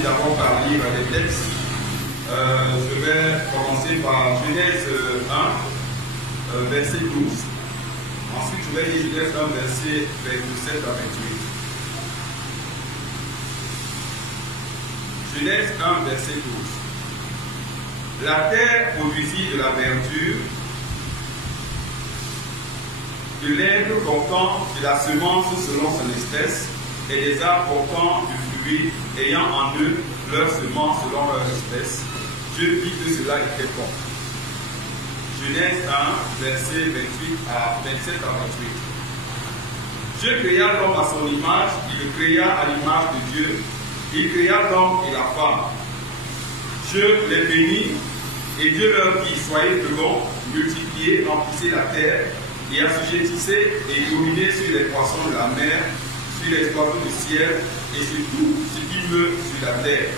commencer d'abord par lire les textes. Je vais commencer par Genèse 1, verset 12. Ensuite, je vais lire Genèse 1, verset 27 à 28. Genèse 1, verset 12. La terre produisit de la verdure, de l'herbe portant de la semence selon son espèce, et des arbres portant du fruit, ayant en eux leur semence selon leur espèce. Dieu dit que cela était bon. Genèse 1, verset 27 à 28. Dieu créa l'homme à son image, il le créa à l'image de Dieu. Il créa l'homme et la femme. Dieu les bénit, et Dieu leur dit, soyez féconds, multipliez, remplissez la terre, et assujettissez et dominez sur les poissons de la mer, sur les oiseaux du ciel, et sur tout ce qui meut sur la terre.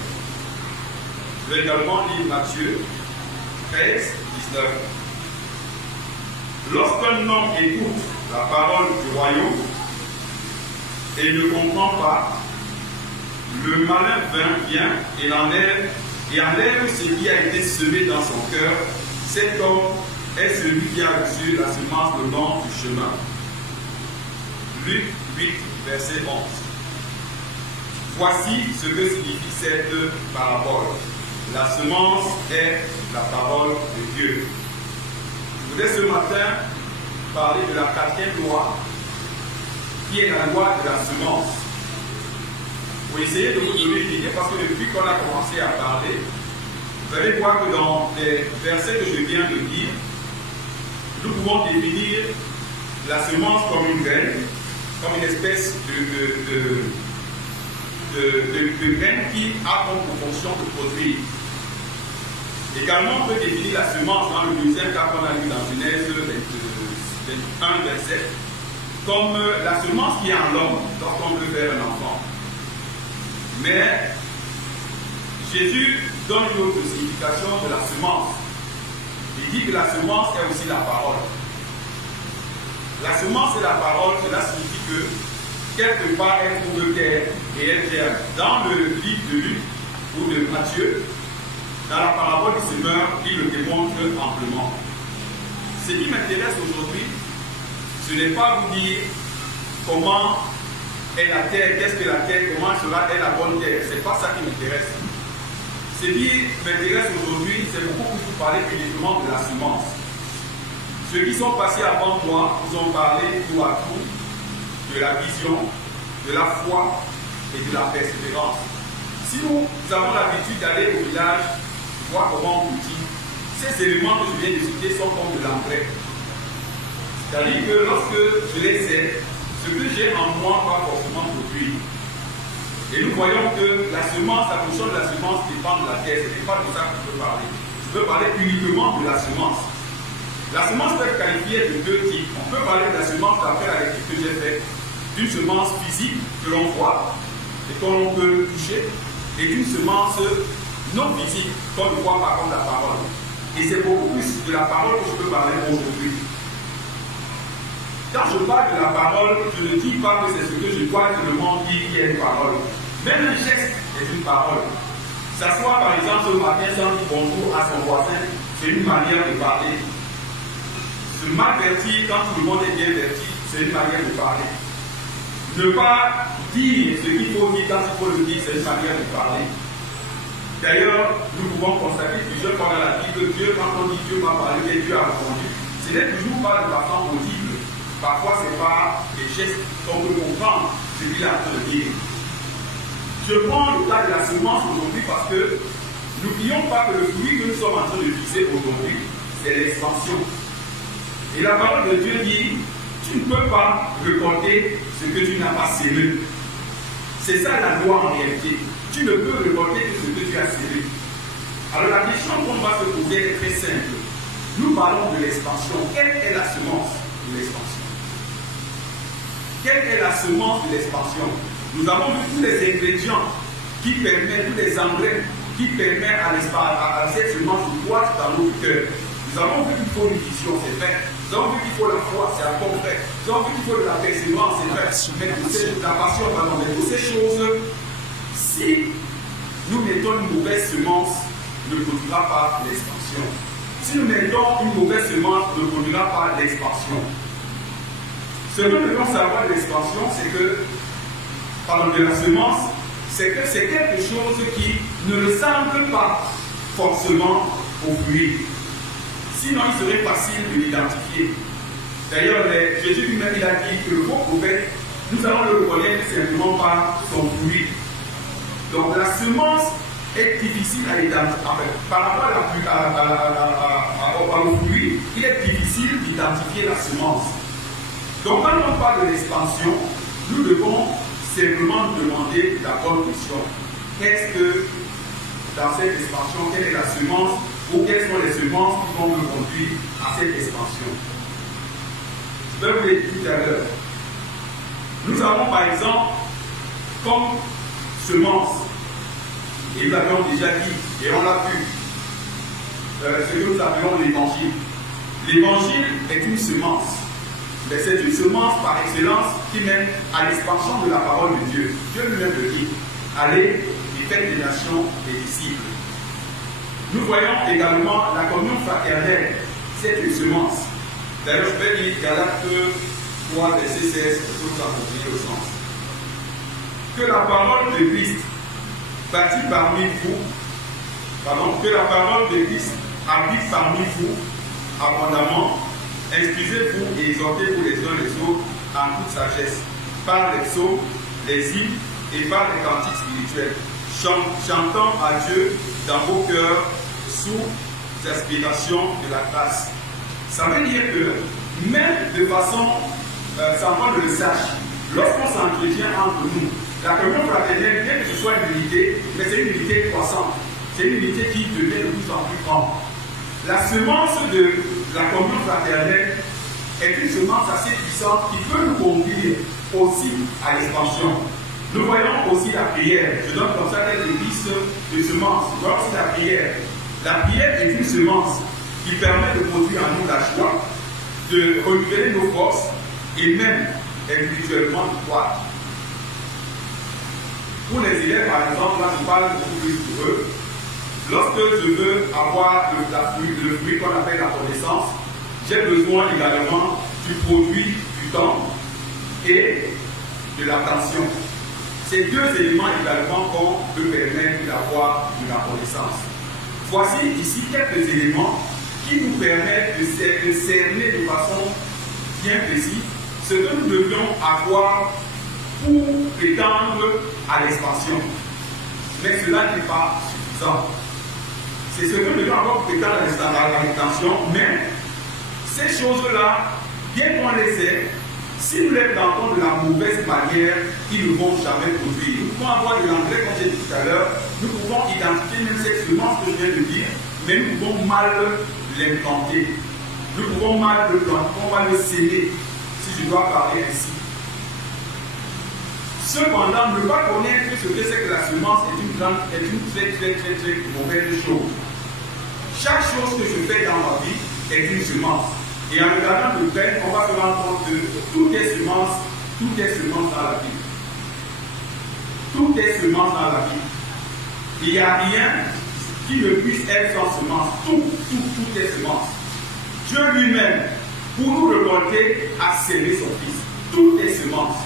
Je vais également lire Matthieu 13, 19. Lorsqu'un homme écoute la parole du royaume et ne comprend pas, le malin vient et enlève ce qui a été semé dans son cœur. Cet homme est celui qui a reçu la semence le long du chemin. Luc 8, verset 11. Voici ce que signifie cette parabole. La semence est la parole de Dieu. Je voudrais ce matin parler de la 4e loi, qui est la loi de la semence. Pour essayer de vous donner une idée, parce que depuis qu'on a commencé à parler, vous allez voir que dans les versets que je viens de lire, nous pouvons définir la semence comme une graine, comme une espèce de graine qui a comme fonction de produire. Également, on peut définir la semence dans le deuxième cas qu'on a lu dans Genèse 21, verset, comme la semence qui est en l'homme lorsqu'on veut faire un enfant. Mais Jésus donne une autre signification de la semence. Il dit que la semence est aussi la parole. La semence et la parole, cela signifie que quelque part elle trouve terre et elle germe. Dans le livre de Luc ou de Matthieu, dans la parabole du semeur, il le démontre amplement. Ce qui m'intéresse aujourd'hui, ce n'est pas vous dire comment est la terre, qu'est-ce que la terre, comment sera-t-elle la bonne terre. Ce n'est pas ça qui m'intéresse. Ce qui m'intéresse aujourd'hui, c'est beaucoup plus vous parler uniquement de la semence. Ceux qui sont passés avant moi vous ont parlé tout à tout de la vision, de la foi et de la persévérance. Si nous avons l'habitude d'aller au village, voir comment on cultive, ces éléments que je viens de citer sont comme de l'engrais. C'est-à-dire que lorsque je les aide, ce que j'ai en moi va forcément produire. Et nous voyons que la semence, la fonction de la semence dépend de la terre. Ce n'est pas de ça que je peux parler. Je peux parler uniquement de la semence. La semence peut être qualifiée de deux types. On peut parler de la semence d'après la lecture que j'ai faite, d'une semence physique que l'on voit et que l'on peut toucher, et d'une semence non physique qu'on ne voit pas comme la parole. Et c'est beaucoup plus de la parole que je peux parler aujourd'hui. Quand je parle de la parole, je ne dis pas que c'est ce que je vois que le monde dit qui est une parole. Même un geste est une parole. S'asseoir par exemple ce matin sans dire bonjour à son voisin, c'est une manière de parler. Se malvertir quand tout le monde est bien verti, c'est une manière de parler. Ne pas dire ce qu'il faut dire quand il faut le dire, c'est une manière de parler. D'ailleurs, nous pouvons constater plusieurs fois dans la vie que Dieu, quand on dit Dieu m'a parlé et Dieu a répondu, ce n'est toujours pas de façon audible. Parfois, ce n'est pas des gestes qu'on peut comprendre ce qu'il a en train de dire. Je prends le cas de la semence aujourd'hui parce que n'oublions pas que le fruit que nous sommes en train de viser aujourd'hui, c'est l'expansion. Et la parole de Dieu dit, tu ne peux pas récolter ce que tu n'as pas semé. C'est ça la loi en réalité. Tu ne peux récolter que ce que tu as semé. Alors la question qu'on va se poser est très simple. Nous parlons de l'expansion. Quelle est la semence de l'expansion? Quelle est la semence de l'expansion? Nous avons vu tous les ingrédients qui permettent, tous les engrais qui permettent à cette semence de croître dans notre cœur. Nous avons vu qu'il faut une vision, c'est vrai. Nous avons vu qu'il faut la foi, c'est encore vrai. Nous avons vu qu'il faut de la persévérance, c'est vrai. Mais la passion, pardon, mais toutes ces choses, si nous mettons une mauvaise semence, ne produira pas l'expansion. Si nous mettons une mauvaise semence, ne produira pas l'expansion. Ce que nous devons savoir de l'expansion, c'est que, pardon, de la semence, c'est que c'est quelque chose qui ne ressemble pas forcément au fruit. Sinon, il serait facile de l'identifier. D'ailleurs, Jésus lui-même il a dit que le faux prophète, nous allons le reconnaître simplement par son fruit. Donc la semence est difficile à identifier. Par rapport au fruit, il est difficile d'identifier la semence. Donc quand on parle de l'expansion, nous devons simplement nous demander la bonne question. Qu'est-ce que, dans cette expansion, quelle est la semence ou quelles sont les semences qui vont nous conduire à cette expansion? Je vais vous le dire tout à l'heure. Nous avons par exemple comme semence, et nous l'avons déjà dit, et on l'a vu, ce que nous appelons l'évangile. L'évangile est une semence, mais c'est une semence par excellence qui mène à l'expansion de la parole de Dieu. Dieu lui-même le dit, allez et faites des nations des disciples. Nous voyons également la communion fraternelle, c'est une semence. D'ailleurs, je vais lire Galates 3, verset 16, pour nous accompagner au sens. Que la parole de Christ bâtit parmi vous, que la parole de Christ habite parmi vous abondamment, instruisez-vous et exhortez-vous les uns les autres en toute sagesse, par les psaumes, les hymnes et par les cantiques spirituels, chantant à Dieu dans vos cœurs sous l'inspiration de la grâce. Ça veut dire que, même de façon, sans qu'on le sache, lorsqu'on s'entretient entre nous, la communion fraternelle, bien que ce soit une unité, mais c'est une unité croissante. C'est une unité qui devient de plus en plus grande. La semence de la communion fraternelle est une semence assez puissante qui peut nous conduire aussi à l'expansion. Nous voyons aussi la prière. Je donne comme ça quelques pistes de semences. Nous voyons aussi la prière. La prière est une semence qui permet de produire en nous la joie, de renouveler nos forces et même individuellement de croire. Pour les élèves, par exemple, là je parle beaucoup plus pour eux. Lorsque je veux avoir le fruit qu'on appelle la connaissance, j'ai besoin également du produit du temps et de l'attention. Ces deux éléments également qu'on peut permettre d'avoir de la connaissance. Voici ici quelques éléments qui nous permettent de cerner de façon bien précise ce que nous devions avoir pour prétendre à l'expansion. Mais cela n'est pas suffisant. C'est ce que nous devons avoir pour prétendre à l'expansion, mais ces choses-là, bien qu'on les ait, si nous les plantons de la mauvaise manière, ils ne vont jamais produire. Nous pouvons avoir de l'engrais, comme j'ai dit tout à l'heure, nous pouvons identifier même cette semence que je viens de dire, mais nous pouvons mal l'implanter. Nous pouvons mal le planter, nous pouvons mal le s'aimer, si je dois parler ainsi. Cependant, ne pas connaître ce que c'est que la semence est une très mauvaise chose. Chaque chose que je fais dans ma vie est une semence. Et en regardant de près, on va se rendre compte que tout est semence dans la vie. Tout est semence dans la vie. Il n'y a rien qui ne puisse être sans semence. Tout est semence. Dieu lui-même, pour nous récolter, a scellé son Fils. Tout est semence.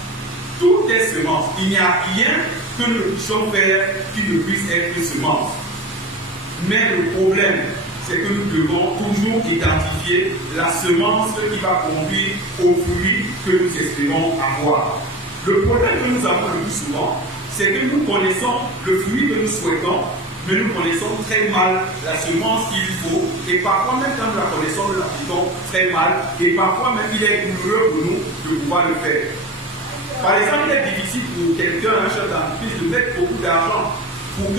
Tout est semence. Il n'y a rien que nous puissions faire qui ne puisse être une semence. Mais le problème, c'est que nous devons toujours identifier la semence qui va conduire au fruit que nous espérons avoir. Le problème que nous avons le plus souvent, c'est que nous connaissons le fruit que nous souhaitons, mais nous connaissons très mal la semence qu'il faut, et parfois même quand nous la connaissons, nous l'appliquons très mal, et parfois même il est douloureux pour nous de pouvoir le faire. Par exemple, il est difficile pour quelqu'un, un chef d'entreprise, de mettre beaucoup d'argent pour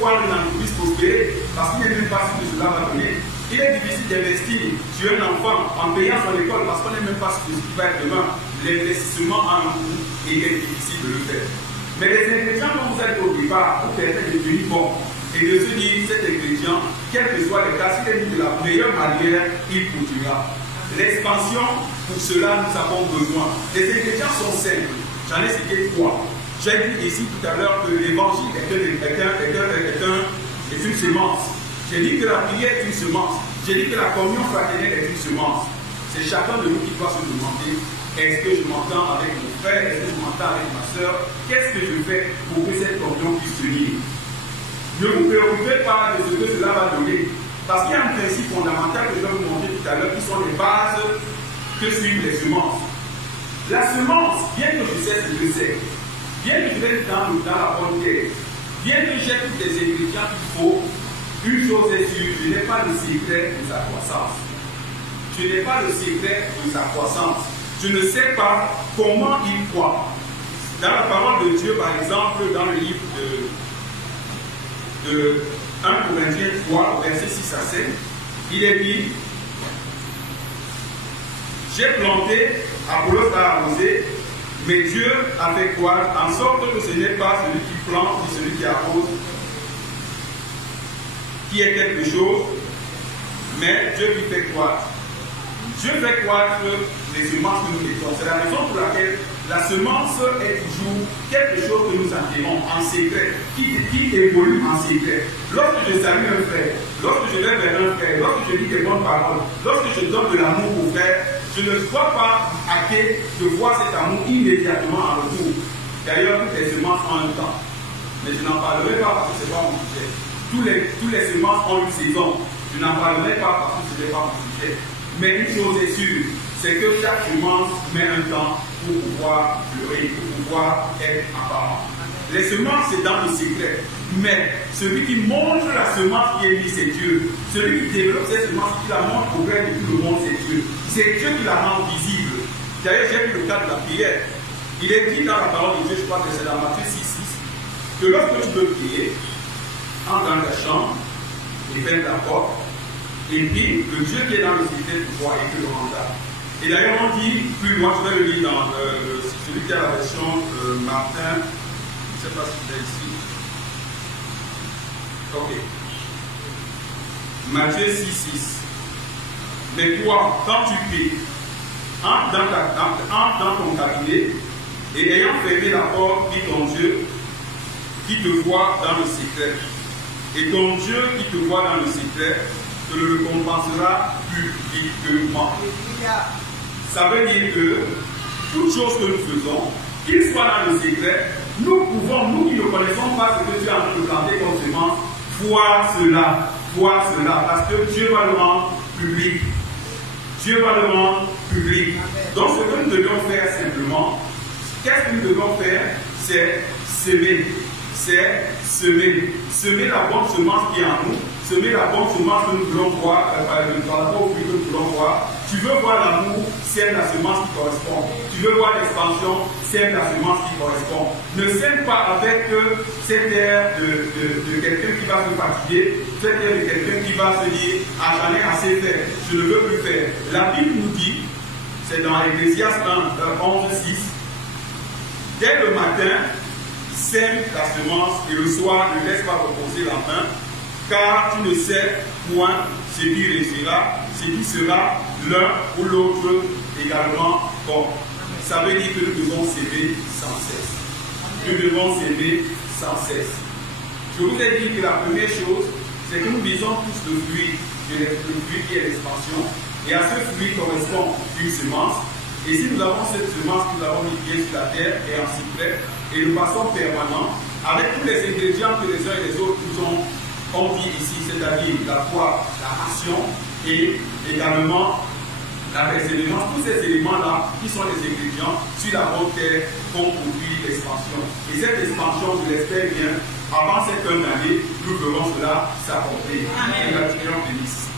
voir une entreprise prospérer, parce qu'il n'est même pas sûr que cela va donner. Il est difficile d'investir sur un enfant en payant son école, parce qu'on n'est même pas sûr de ce qui va être demain. L'investissement en vous, il est difficile de le faire. Mais les ingrédients dont vous êtes au départ, vous permettent de devenir bon. Et de se dire, cet ingrédient, quel que soit le cas, s'il est mis de la meilleure manière, il produira. L'expansion, pour cela, nous avons besoin. Les ingrédients sont simples. J'en ai cité 3. J'ai dit ici tout à l'heure que l'évangile est une semence. J'ai dit que la prière est une semence. J'ai dit que la communion fraternelle est une semence. C'est chacun de nous qui doit se demander, est-ce que je m'entends avec mon frère, est-ce que je m'entends avec ma soeur, qu'est-ce que je fais pour que cette communion puisse tenir? Ne vous préoccupez pas de ce que cela va donner. Parce qu'il y a un principe fondamental que je vais vous montrer tout à l'heure, qui sont les bases que suivent les semences. La semence, bien que je sais ce que c'est, bien que je vais dans la bonne terre, bien que j'ai tous les ingrédients qu'il faut, une chose est sûre, je n'ai pas le secret de sa croissance. Je n'ai pas le secret de sa croissance. Je ne sais pas comment il croit. Dans la parole de Dieu, par exemple, dans le livre de 1 Corinthiens 3, verset 6 à 7, il est dit: j'ai planté, Apollos a arrosé, mais Dieu a fait croître, en sorte que ce n'est pas celui qui plante ni celui qui arrose qui est quelque chose, mais Dieu qui fait croître. Dieu fait croître les semences que nous mettons. C'est la raison pour laquelle la semence est toujours quelque chose que nous enterrons en secret, qui évolue en secret. Lorsque je salue un frère, lorsque je vais vers un frère, lorsque je dis des bonnes paroles, lorsque je donne de l'amour au frère, je ne dois pas hâter de voir cet amour immédiatement en retour. D'ailleurs, toutes les semences ont un temps. Mais je n'en parlerai pas parce que ce n'est pas mon sujet. Tous les semences ont une saison. Je n'en parlerai pas parce que ce n'est pas mon sujet. Mais une chose est sûre, c'est que chaque semence met un temps pour pouvoir fleurir, pour pouvoir être apparent. Les semences, c'est dans le secret. Mais celui qui montre la semence qui est mise, c'est Dieu. Celui qui développe cette semence, qui la montre au vrai de tout le monde, c'est Dieu. C'est Dieu qui la rend visible. D'ailleurs, j'ai pris le cas de la prière. Il est dit dans la parole de Dieu, je crois que c'est dans Matthieu 6,6, que lorsque tu veux prier, entre dans ta chambre et ferme la porte, et puis le Dieu qui est dans le secret te voit et te le rendra. Et d'ailleurs, on dit, plus loin, je vais le lire dans celui qui a la version Martin, je ne sais pas si c'est ici. Ok. Matthieu 6,6. Mais toi, quand tu pries, entre dans ton cabinet et ayant fermé la porte, dis ton Dieu qui te voit dans le secret. Et ton Dieu qui te voit dans le secret te le récompensera publiquement. Ça veut dire que toutes choses que nous faisons, qu'il soit dans le secret, nous pouvons, nous qui ne connaissons pas ce que Dieu a en train de planter comme semence, voir cela, parce que Dieu va le rendre public. Dieu va le rendre public. Donc ce que nous devons faire simplement, qu'est-ce que nous devons faire? C'est semer. C'est semer la bonne semence qui est en nous, semer la bonne semence que nous voulons voir, par rapport au fruit que nous voulons voir. Tu veux voir l'amour, sème la semence qui correspond. Tu veux voir l'expansion, sème la semence qui correspond. Ne sème pas avec cette air de quelqu'un qui va se fatiguer, cette air de quelqu'un qui va se dire: ah, j'en ai assez fait, je ne veux plus faire. La Bible nous dit, c'est dans Ecclésiaste 11:6, dès le matin, sème la semence et le soir ne laisse pas reposer la main, car tu ne sais point ce qui sera l'un ou l'autre également bon. Ça veut dire que nous devons s'aimer sans cesse. Nous devons s'aimer sans cesse. Je vous ai dit que la première chose, c'est que nous visons tous le fruit qui est l'expansion. Et à ce fruit correspond une semence. Et si nous avons cette semence que nous avons mis bien sur la terre et en secret, et de façon permanente, avec tous les ingrédients que les uns et les autres nous ont dit ici, c'est-à-dire la foi, la passion et également la persévérance, tous ces éléments-là qui sont les ingrédients sur la bonne terre vont produire l'expansion. Et cette expansion, je l'espère bien, avant cette année, nous verrons cela s'accomplir. Que la Seigneur bénisse.